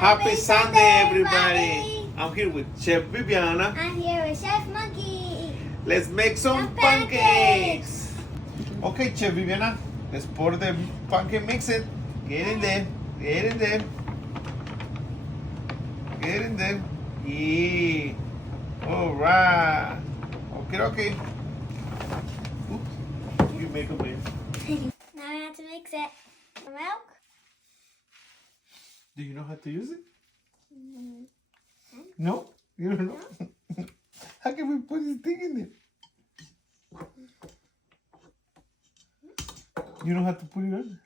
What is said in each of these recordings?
Happy Sunday, everybody! I'm here with Chef Viviana. I'm here with Chef Monkey. Let's make some pancakes. Okay, Chef Viviana, let's pour the pancake mix it. Get in there. Get in there. Get in there. Yeah. All right. Okay. Oops. You make a mess. Now I have to mix it. Milk. Do you know how to use it? No? You don't know? How can we put this thing in there? You know how to put it on?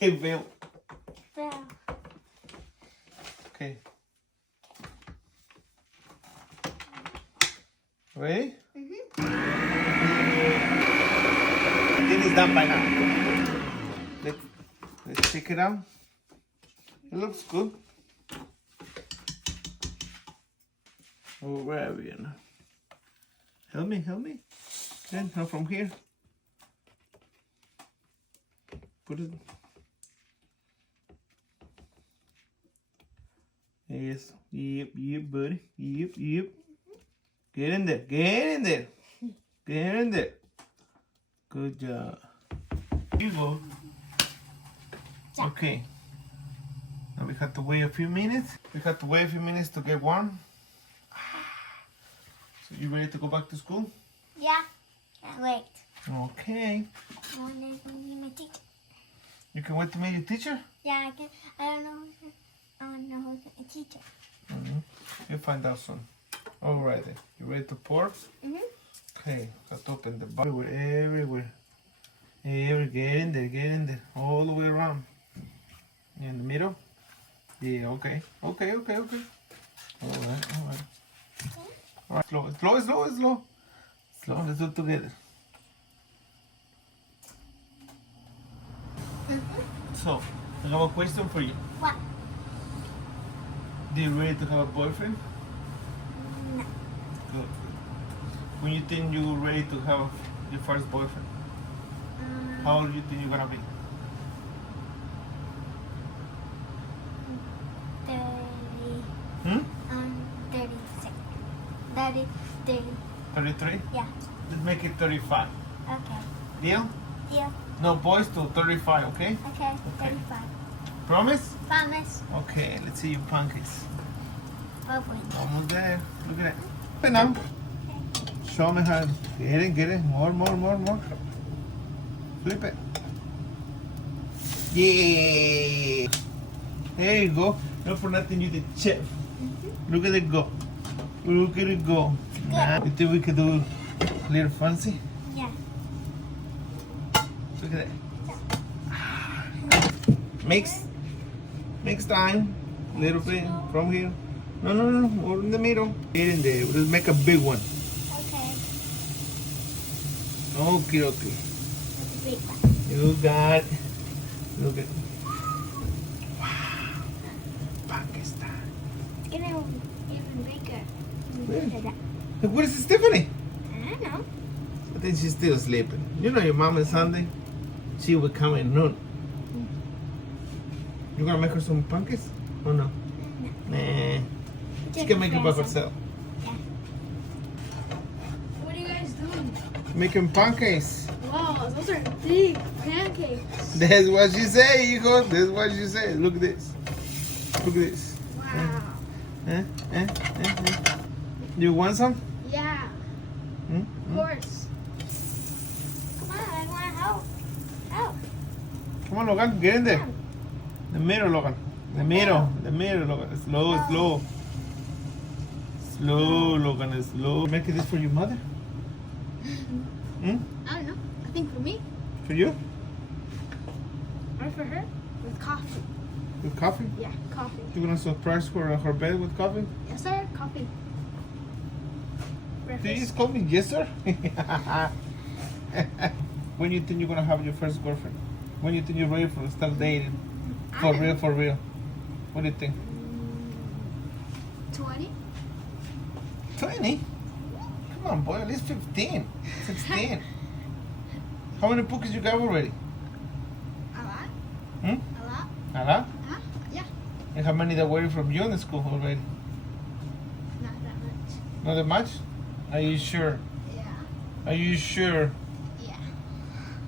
It will. Well, Okay. Ready? I think it's done by now. Let's check it out. It looks good. Oh, where are we now? Help me. Then come from here. Put it. Yes. Yep, buddy. Yep. Get in there. Good job. Here you go. Okay. Now we have to wait a few minutes. To get warm. So you ready to go back to school? yeah. Can't wait. Okay. I want to meet my teacher. You can wait to meet your teacher? Yeah, I can. I don't know. I want to know who's my teacher. You'll find out soon. Alright then. You ready to pour? Okay. Let's open the bottle everywhere. Get in there. All the way around. In the middle? Yeah, okay. Alright. Slow. Let's do it together. So, I have a question for you. What? Do you ready to have a boyfriend? No. Good. When you think you're ready to have your first boyfriend, how old do you think you're gonna be? 30. 36. 30. 33? Yeah. Let's make it 35. Okay. Deal? Deal. No boys till 35, okay? Okay. 35. Promise? Promise. Okay, let's see your pancakes. Hopefully. Almost there. Look at it. Open now. Show me how. Get it. More. Flip it. Yeah. There you go. Not for nothing, you the chef. Look at it go. Now, you think we could do a little fancy? Yeah. Look at that. Mix time. Little bit from here. No. More in the middle. Get in there. Let's make a big one. Okay. Okay. That's a big one. You got it. Look at. Wow. Pakistan. It's getting even bigger. Yeah. Where is Stephanie? I don't know. I think she's still sleeping. You know your mom is Sunday. She will come at noon. You gonna make her some pancakes? Or no? Nah. She can make it by herself. Yeah. What are you guys doing? Making pancakes. Wow, those are big pancakes. That's what she say, Hijo. That's what she say. Look at this. Wow. You want some? Yeah, of course. Come on, I want to help. Come on, Logan. Get in there. The middle, Logan. The middle, Logan. Slow. Slow, Logan. Slow. Making this for your mother? I don't know. I think for me For you? or for her with coffee. With coffee? Yeah, coffee. You gonna surprise her bed with coffee? Yes, sir. Coffee. Did you Breakfast. just call me yes, sir? When you think you're gonna have your first girlfriend? When you think you're ready to start dating? For real. What do you think? 20. 20? Come on, boy, at least 15, 16. How many pookies you got already? A lot. lot? Yeah. And how many that waiting from you in the school already? Not that much. Not that much? Are you sure? Yeah. Are you sure? Yeah.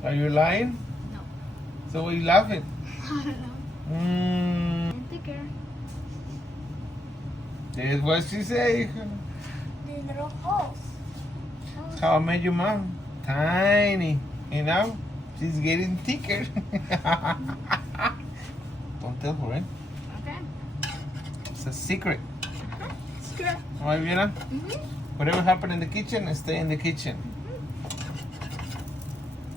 Are you lying? No. So why are you laughing? I don't know. Mmm. Thicker. That's what she say. The little holes. How I made your mom. Tiny. You know? She's getting thicker. Don't tell her, eh? Okay. It's a secret. Screw. Alright, Vienna? Mm-hmm. Whatever happened in the kitchen, stay in the kitchen.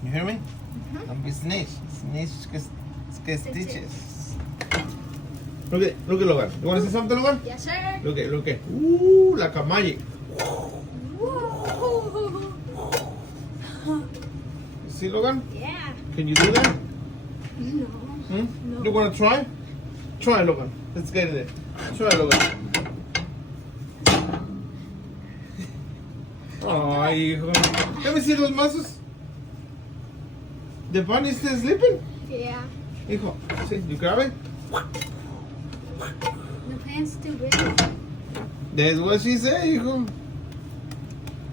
You hear me? Mm-hmm. Don't be snitch. Snitch que Stitches. stitches. Look at Logan. You want to see something, Logan? Yes, sir. Look at. Ooh, like a magic. Woo. You see, Logan? Yeah. Can you do that? No. Hmm? No. You want to try? Try, Logan. Let's get in there. Try, Logan. Oh, hijo. Let me see those muscles. The bunny's still sleeping? Yeah. Hijo, see, you grab it. The pan's too big. That's what she said, hijo.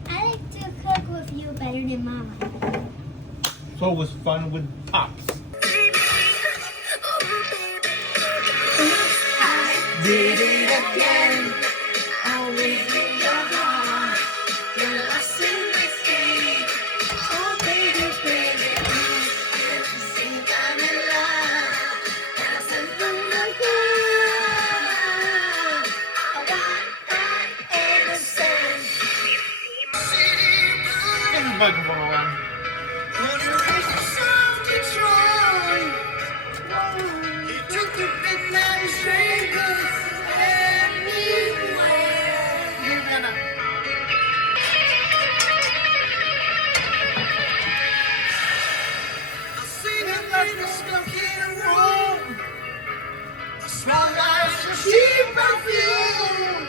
I like to cook with you better than Mama. It's always fun with pops. Did it again. Always in your heart. You're lost in this game. Oh, baby, baby. If you think I'm in love, doesn't look like that. I want that innocence. Give me the microphone around. When you raise the sound, Detroit. He took the midnight strangers anywhere. I see the light is stuck in a room. I smell like some cheap perfume.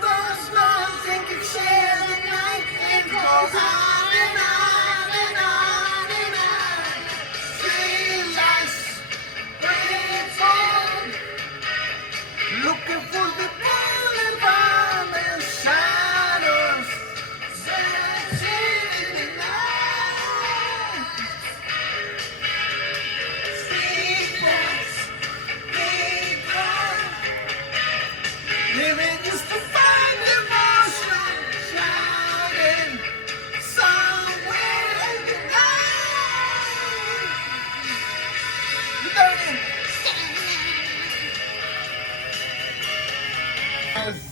Those lungs take a share the night and goes on and on and on and on. Street lights, burning on. Looking for the boulevard and shadows. Searching in the night. Sleepless people. Living just to find emotion. Shouting somewhere in the night.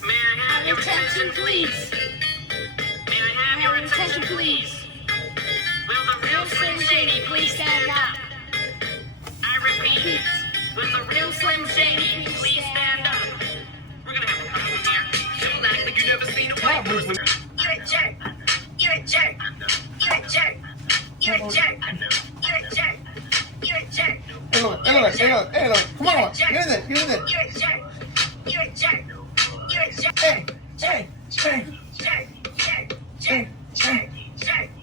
May I have your attention, please? May I have your attention, please? Will the real Slim Shady please stand up? I repeat, will the real Slim Shady please stand up? We're gonna have a problem here. Don't act like you never seen a white person. You're a jerk. You're a jerk. You're a jerk. You're a jerk. You're a jerk. You're a jerk. Hey, Logan. Come on, get in there. You're a jerk. You're a jerk. You're a jerk. Hey. Jerk. Jerk. Jerk. Jerk. Jerk. Jerk. Jerk. Jerk.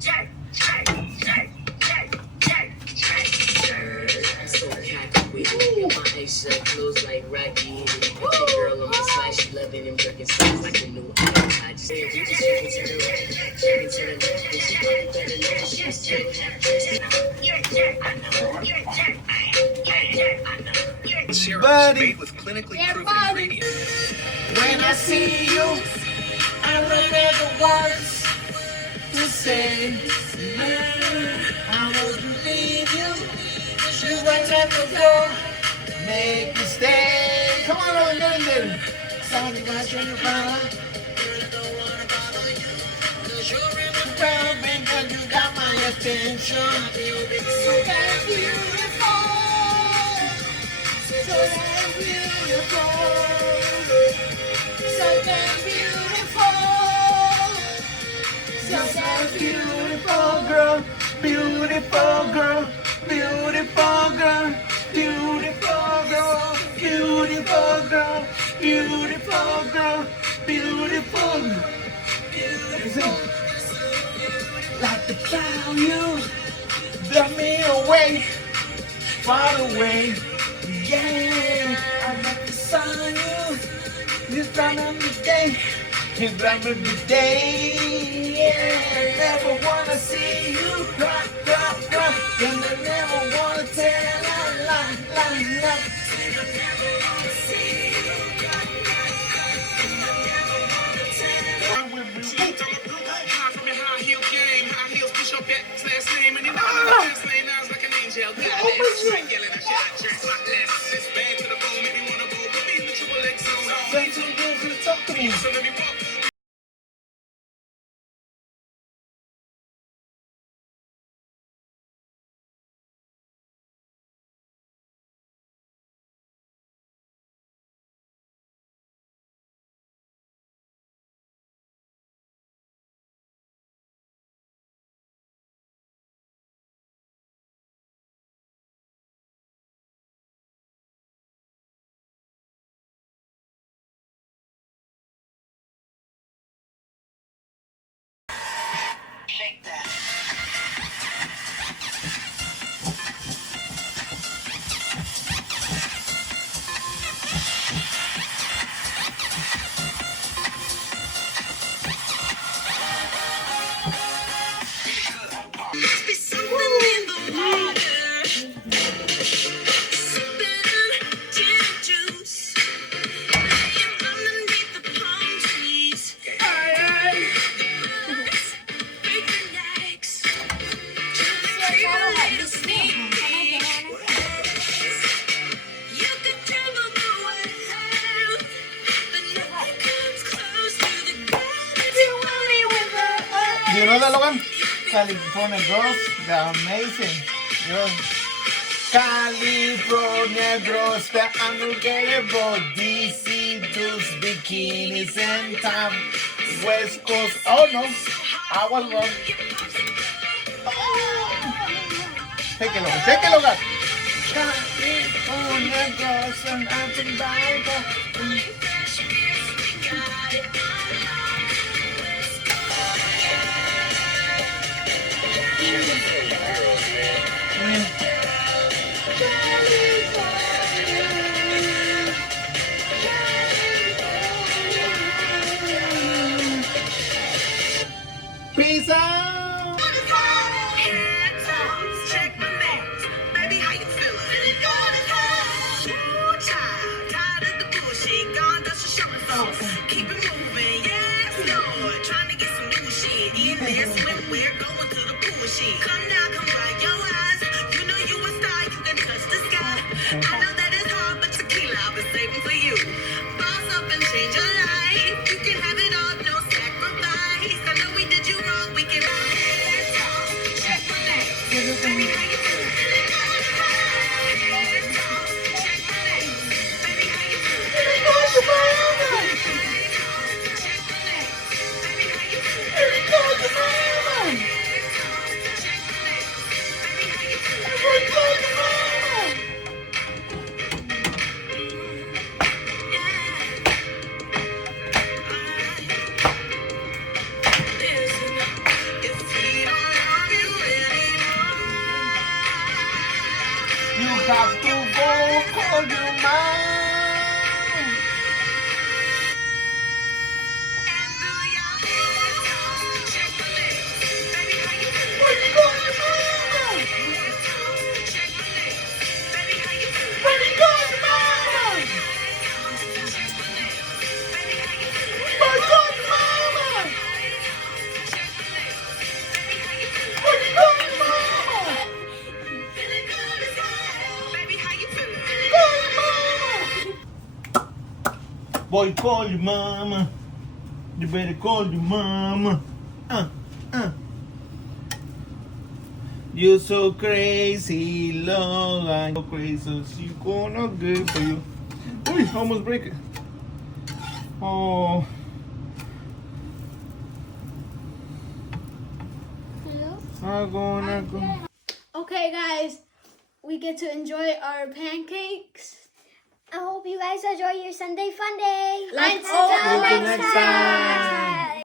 Jerk. Jerk. Jerk. Jerk. Jerk. So cocky with it. My ice shirt clothes like Rocky. Your girl on the side, she loving them jerking songs like a new iPod. I just turn to the left, and she got better know she's You're a jerk. I know. You're a jerk. You're a jerk. I know. You're a jerk. Syrups made with clinically proven ingredients. When I see you, I run out of words to say. I wouldn't leave you. You went at the door. Make me stay. Come on, Logan, get in there. Something got you around. Because you got my attention. So damn beautiful. So damn beautiful. So damn beautiful. So damn beautiful, girl. Beautiful girl. Beautiful girl. Beautiful girl. Beautiful girl. Beautiful girl. Beautiful. See? Like the cloud, you blow me away, far away. Yeah, I love the sun. You bright every day. You bright every day. Yeah, never wanna see you cry, cry, cry. And I never wanna tell a lie, lie, lie. Talk to me. You know that, Logan? California girls, they're amazing. California girls, they're unforgettable. DC dudes, bikinis, and time. West Coast, oh no, I was wrong. Take it, Logan, take it, Logan. California girls, and unforgettable. Peace out. Check my nails. Baby, how you feeling? Feeling good as hell. Ooh, child. Tired of the bullshit. Gone, dust your show results. Keep it moving. Yes, Lord. Trying to get some new shit. In there, swimwear, going to the bullshit. Come now, come dry your eyes. You know you a star. You can touch the sky. I know that it's hard, but tequila I've been saving for you. Boss up and change your life. You can have it all, no sacrifice. I know we did you wrong. We can check my nails. Baby, how you feeling? You have to go call your mom. Boy, call your mama. You better call your mama. You're so crazy, Lord. I'm so crazy. She's gonna good for you. Uy, almost break it. Oh. I'm gonna go. Okay, guys, we get to enjoy our pancakes. I hope you guys enjoy your Sunday fun day. Let's Until go See you next time.